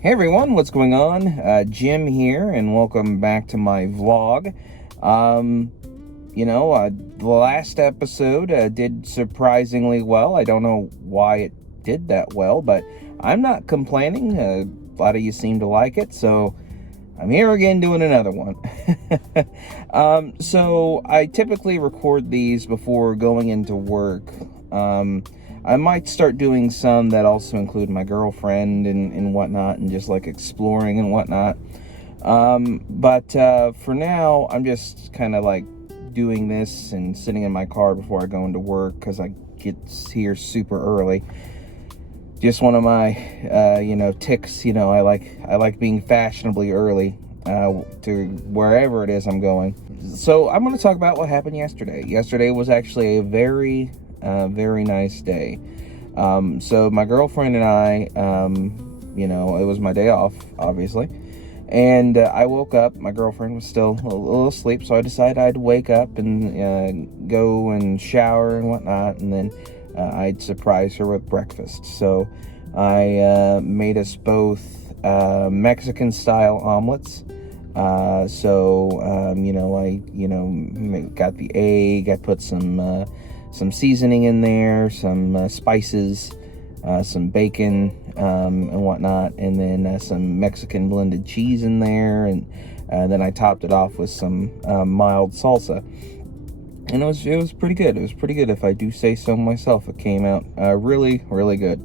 Hey everyone, what's going on? Jim here, and welcome back to my vlog. Um, the last episode did surprisingly well. I don't know why it did that well, but I'm not complaining. A lot of you seem to like it, so I'm here again doing another one. So I typically record these before going into work. I might start doing some that also include my girlfriend and whatnot, and just like exploring and whatnot. But for now, I'm just kind of like doing this and sitting in my car before I go into work because I get here super early. Just one of my ticks. I like being fashionably early to wherever it is I'm going. So I'm going to talk about what happened yesterday. Yesterday was actually a very nice day. So my girlfriend and I, it was my day off, obviously. And I woke up. My girlfriend was still a little asleep, so I decided I'd wake up and go and shower and whatnot, and then I'd surprise her with breakfast. So I made us both Mexican-style omelets. I got the egg. I put some seasoning in there, some spices, some bacon, and whatnot, and then some Mexican blended cheese in there, and then I topped it off with some mild salsa. And it was pretty good. It was pretty good, if I do say so myself. It came out really, really good.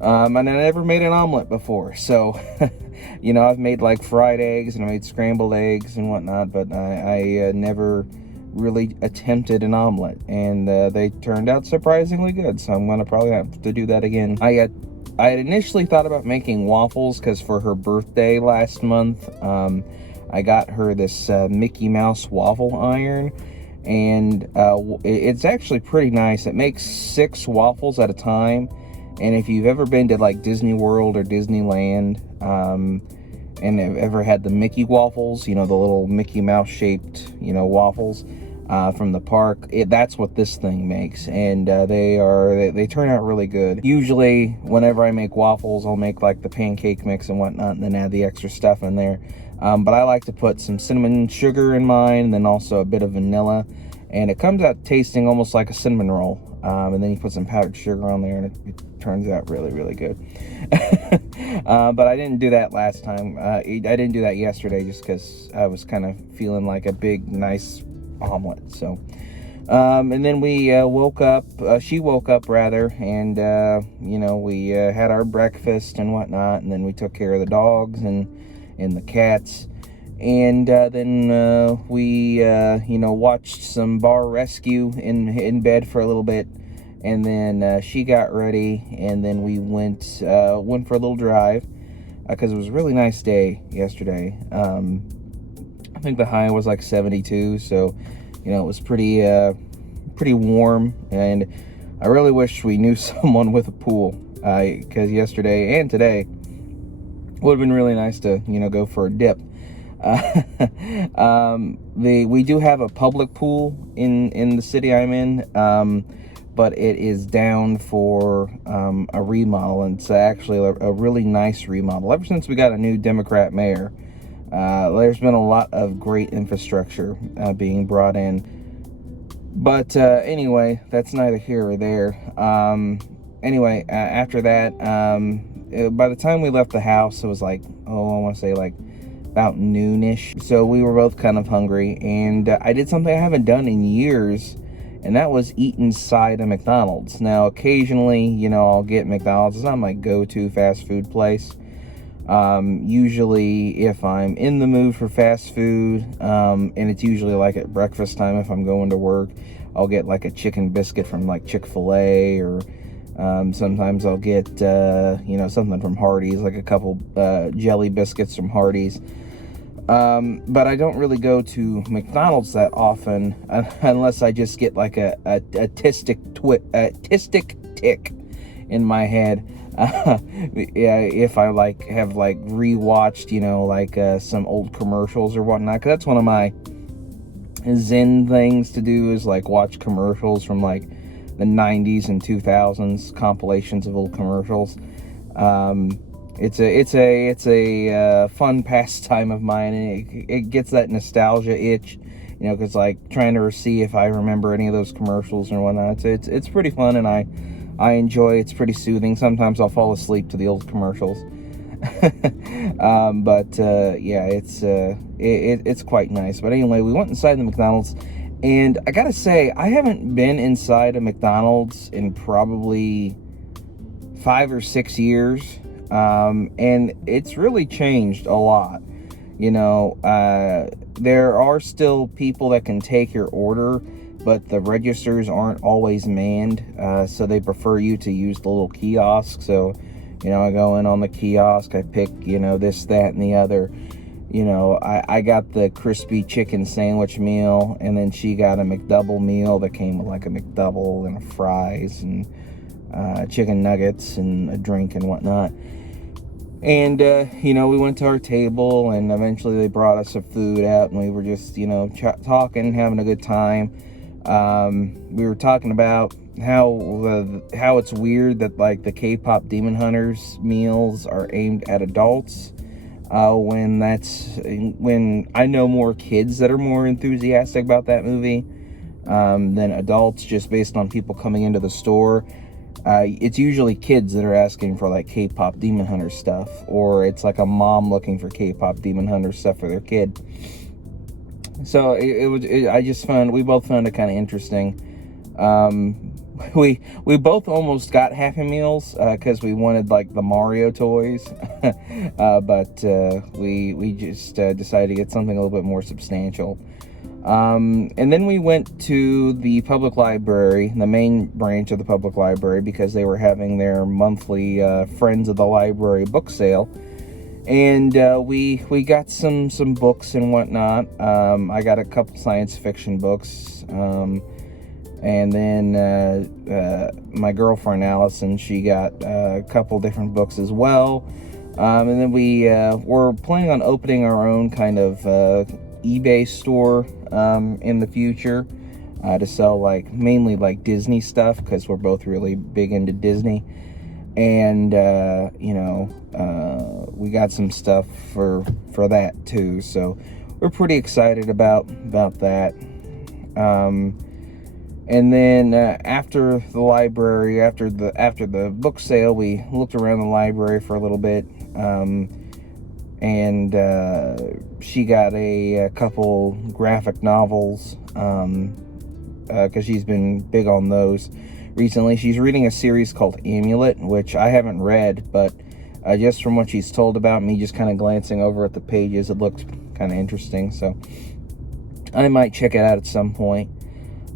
And I never made an omelet before, so I've made like fried eggs and I made scrambled eggs and whatnot, but I never really attempted an omelet, and they turned out surprisingly good, so I'm gonna probably have to do that again. I had initially thought about making waffles because for her birthday last month, I got her this Mickey Mouse waffle iron, and it's actually pretty nice. It makes 6 waffles at a time, and if you've ever been to like Disney World or Disneyland, and have ever had the Mickey waffles, the little Mickey Mouse shaped, waffles from the park, that's what this thing makes, and they turn out really good. Usually, whenever I make waffles, I'll make like the pancake mix and whatnot, and then add the extra stuff in there. But I like to put some cinnamon sugar in mine, and then also a bit of vanilla, and it comes out tasting almost like a cinnamon roll. And then you put some powdered sugar on there, and it turns out really, really good. But I didn't do that last time. I didn't do that yesterday just because I was kind of feeling like a big, nice omelet. So, and then we woke up. She woke up rather, and we had our breakfast and whatnot, and then we took care of the dogs and the cats. And then we watched some Bar Rescue in bed for a little bit, and then she got ready, and then we went for a little drive because it was a really nice day yesterday. I think the high was like 72, so it was pretty warm, and I really wish we knew someone with a pool because yesterday and today would have been really nice to go for a dip. We do have a public pool in the city I'm in, but it is down for a remodel, and it's actually a really nice remodel. Ever since we got a new Democrat mayor, there's been a lot of great infrastructure being brought in. But anyway, that's neither here or there. After that, by the time we left the house, it was like, I want to say like about noonish. So we were both kind of hungry, and I did something I haven't done in years, and that was eat inside a McDonald's. Now, occasionally, I'll get McDonald's. It's not my go-to fast food place. Usually, if I'm in the mood for fast food, and it's usually like at breakfast time if I'm going to work, I'll get like a chicken biscuit from like Chick-fil-A, or sometimes I'll get, something from Hardee's, like a couple jelly biscuits from Hardee's. But I don't really go to McDonald's that often unless I just get like a tistic tick in my head. Yeah, if I have rewatched, some old commercials or whatnot, 'cause that's one of my zen things to do, is like watch commercials from like the 90s and 2000s, compilations of old commercials. it's a fun pastime of mine, and it gets that nostalgia itch, because like trying to see if I remember any of those commercials and whatnot. It's pretty fun, and I enjoy. It's pretty soothing. Sometimes I'll fall asleep to the old commercials. But yeah, it's quite nice. But anyway, we went inside the McDonald's, and I gotta say, I haven't been inside a McDonald's in probably 5 or 6 years, and it's really changed a lot. There are still people that can take your order, but the registers aren't always manned, so they prefer you to use the little kiosk. So I go in on the kiosk, I pick, this, that, and the other. I got the crispy chicken sandwich meal, and then she got a McDouble meal that came with like a McDouble and fries and chicken nuggets and a drink and whatnot. And, we went to our table, and eventually they brought us some food out, and we were just, talking, having a good time. We were talking about how it's weird that like the K-pop Demon Hunters meals are aimed at adults, when I know more kids that are more enthusiastic about that movie than adults, just based on people coming into the store. It's usually kids that are asking for like K-pop Demon Hunter stuff, or it's like a mom looking for K-pop Demon Hunter stuff for their kid. So we both found it kind of interesting. We both almost got Happy Meals because we wanted like the Mario toys, but we just decided to get something a little bit more substantial. And then we went to the public library, the main branch of the public library, because they were having their monthly Friends of the Library book sale. And we got some books and whatnot. I got a couple science fiction books. And then my girlfriend Allison, she got a couple different books as well. And then we were planning on opening our own kind of eBay store in the future to sell mainly Disney stuff, because we're both really big into Disney. And we got some stuff for that too, so we're pretty excited about that. And then after the library, after the book sale, we looked around the library for a little bit, and she got a couple graphic novels, because she's been big on those recently. She's reading a series called Amulet, which I haven't read, but just from what she's told about me, just kind of glancing over at the pages, it looked kind of interesting, so I might check it out at some point.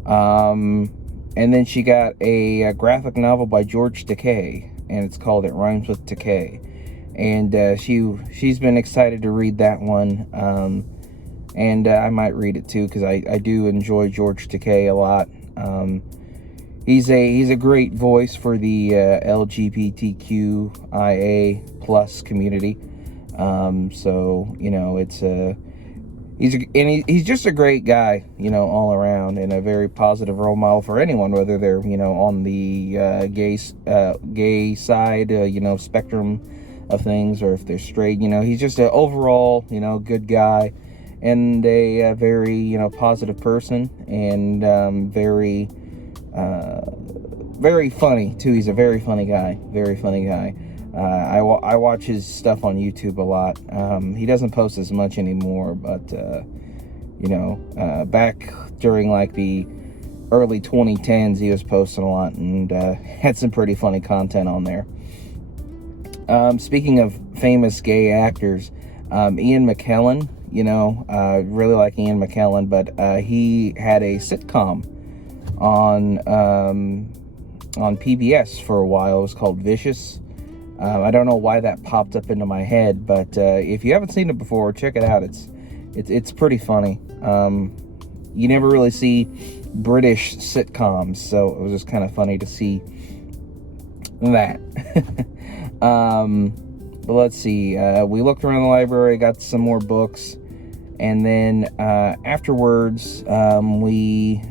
And then she got a graphic novel by George Takei, and it's called It Rhymes with Takei. And she's been excited to read that one, and I might read it too, because I do enjoy George Takei a lot. He's a great voice for the LGBTQIA plus community. So he's just a great guy, all around, and a very positive role model for anyone, whether they're on the gay side, spectrum of things, or if they're straight. He's just an overall good guy, and a very positive person, and very funny too. He's a very funny guy. I watch his stuff on YouTube a lot. He doesn't post as much anymore, but back during the early 2010s, he was posting a lot, and had some pretty funny content on there. Speaking of famous gay actors, Ian McKellen, really like Ian McKellen, but he had a sitcom on PBS for a while. It was called Vicious. I don't know why that popped up into my head, but if you haven't seen it before, check it out. It's pretty funny. You never really see British sitcoms, so it was just kind of funny to see that. But let's see. We looked around the library, got some more books, and then afterwards we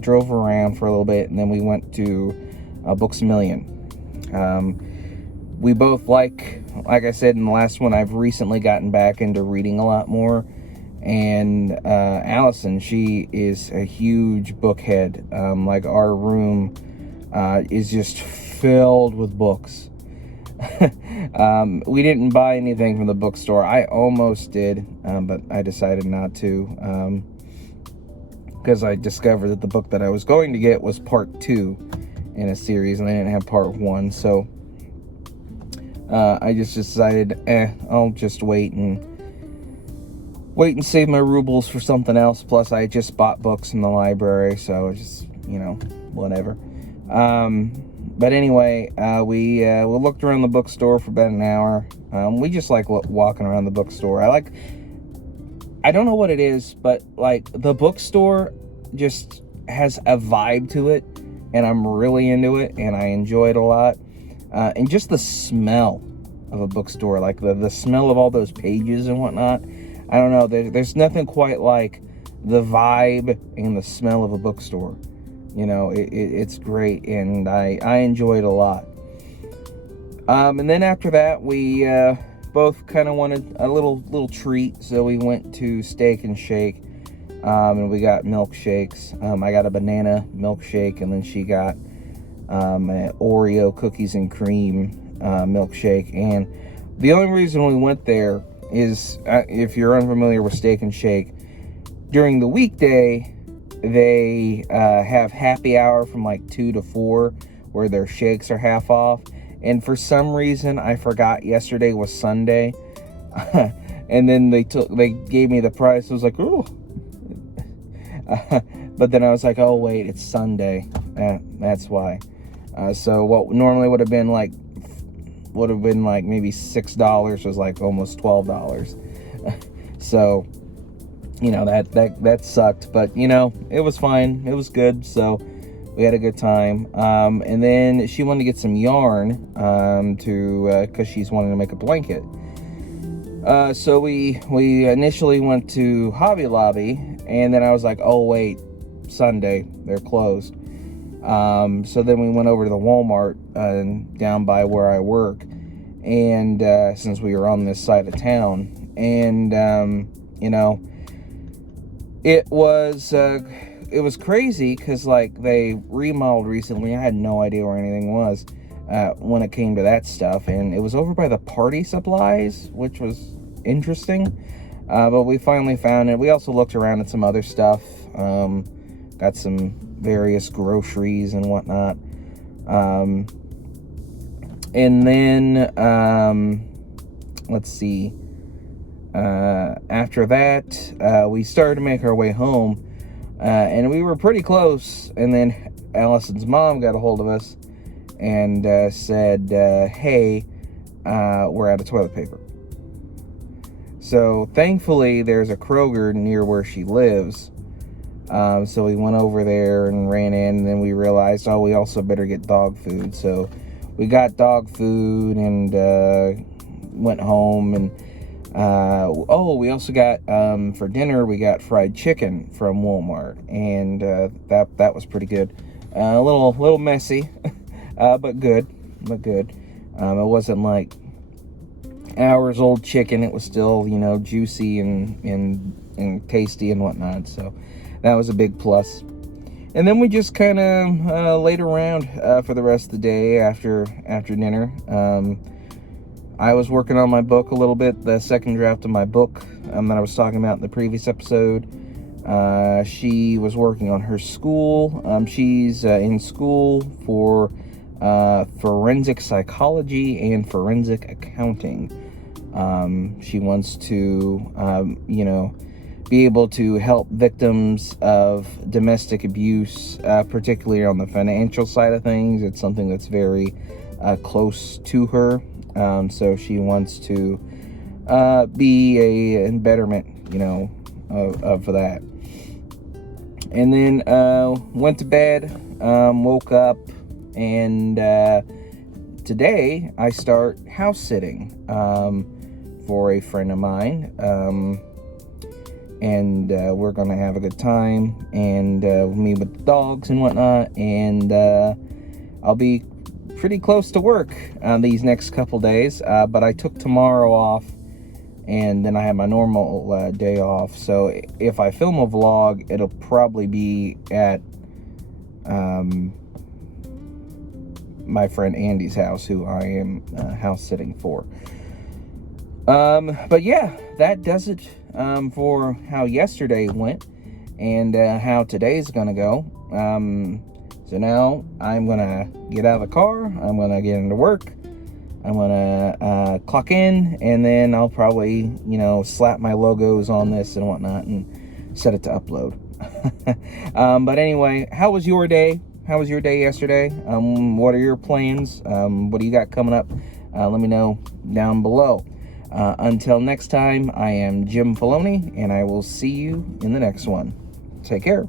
drove around for a little bit, and then we went to Books A Million. We both like I said in the last one, I've recently gotten back into reading a lot more. And Allison, she is a huge bookhead. Like, our room is just filled with books. We didn't buy anything from the bookstore. I almost did, but I decided not to, because I discovered that the book that I was going to get was part 2 in a series, and I didn't have part 1. So I just decided, I'll just wait and save my rubles for something else. Plus, I just bought books in the library, so just, whatever. But anyway, we looked around the bookstore for about an hour. We just like walking around the bookstore. I don't know what it is, but like, the bookstore just has a vibe to it, and I'm really into it, and I enjoy it a lot. And just the smell of a bookstore, like the smell of all those pages and whatnot. I don't know, there's nothing quite like the vibe and the smell of a bookstore. It's great, and I enjoy it a lot. And then after that, we both kind of wanted a little treat, so we went to Steak and Shake, and we got milkshakes. I got a banana milkshake, and then she got an Oreo cookies and cream milkshake. And the only reason we went there is, if you're unfamiliar with Steak and Shake, during the weekday, they have happy hour from like 2 to 4, where their shakes are half off. And for some reason, I forgot yesterday was Sunday. And then they gave me the price. I was like, ooh. But then I was like, oh wait, it's Sunday. That's why. So what normally would have been like maybe $6 was like almost $12. So, that sucked, but it was fine. It was good. So we had a good time. And then she wanted to get some yarn, cause she's wanting to make a blanket. So we initially went to Hobby Lobby, and then I was like, oh wait, Sunday, they're closed. So then we went over to the Walmart down by where I work, and since we were on this side of town, and it was crazy, because like, they remodeled recently. I had no idea where anything was when it came to that stuff, and it was over by the party supplies, which was interesting. But we finally found it. We also looked around at some other stuff, got some various groceries and whatnot. And then, let's see, after that, we started to make our way home, and we were pretty close, and then Allison's mom got a hold of us, and said, hey, we're out of toilet paper. So thankfully, there's a Kroger near where she lives. So we went over there and ran in, and then we realized, we also better get dog food. So we got dog food and went home. And we also got, for dinner, we got fried chicken from Walmart, and that was pretty good. A little messy, but good. It wasn't like hours old chicken. It was still, juicy and tasty and whatnot. So that was a big plus. And then we just kind of laid around for the rest of the day after dinner. I was working on my book a little bit, the second draft of my book that I was talking about in the previous episode. She was working on her school. She's in school for forensic psychology and forensic accounting. She wants to, be able to help victims of domestic abuse, particularly on the financial side of things. It's something that's very close to her. So she wants to be a betterment, of that. And then went to bed, woke up, and today I start house sitting for a friend of mine. And we're gonna have a good time, and me with the dogs and whatnot, and I'll be pretty close to work these next couple days, but I took tomorrow off, and then I have my normal day off. So if I film a vlog, it'll probably be at my friend Andy's house, who I am house sitting for. But yeah, that does it for how yesterday went and how today's gonna go. So now I'm gonna get out of the car, I'm gonna get into work, I'm gonna clock in, and then I'll probably, slap my logos on this and whatnot and set it to upload. But anyway, how was your day? How was your day yesterday? What are your plans? What do you got coming up? Let me know down below. Until next time, I am Jim Filoni, and I will see you in the next one. Take care.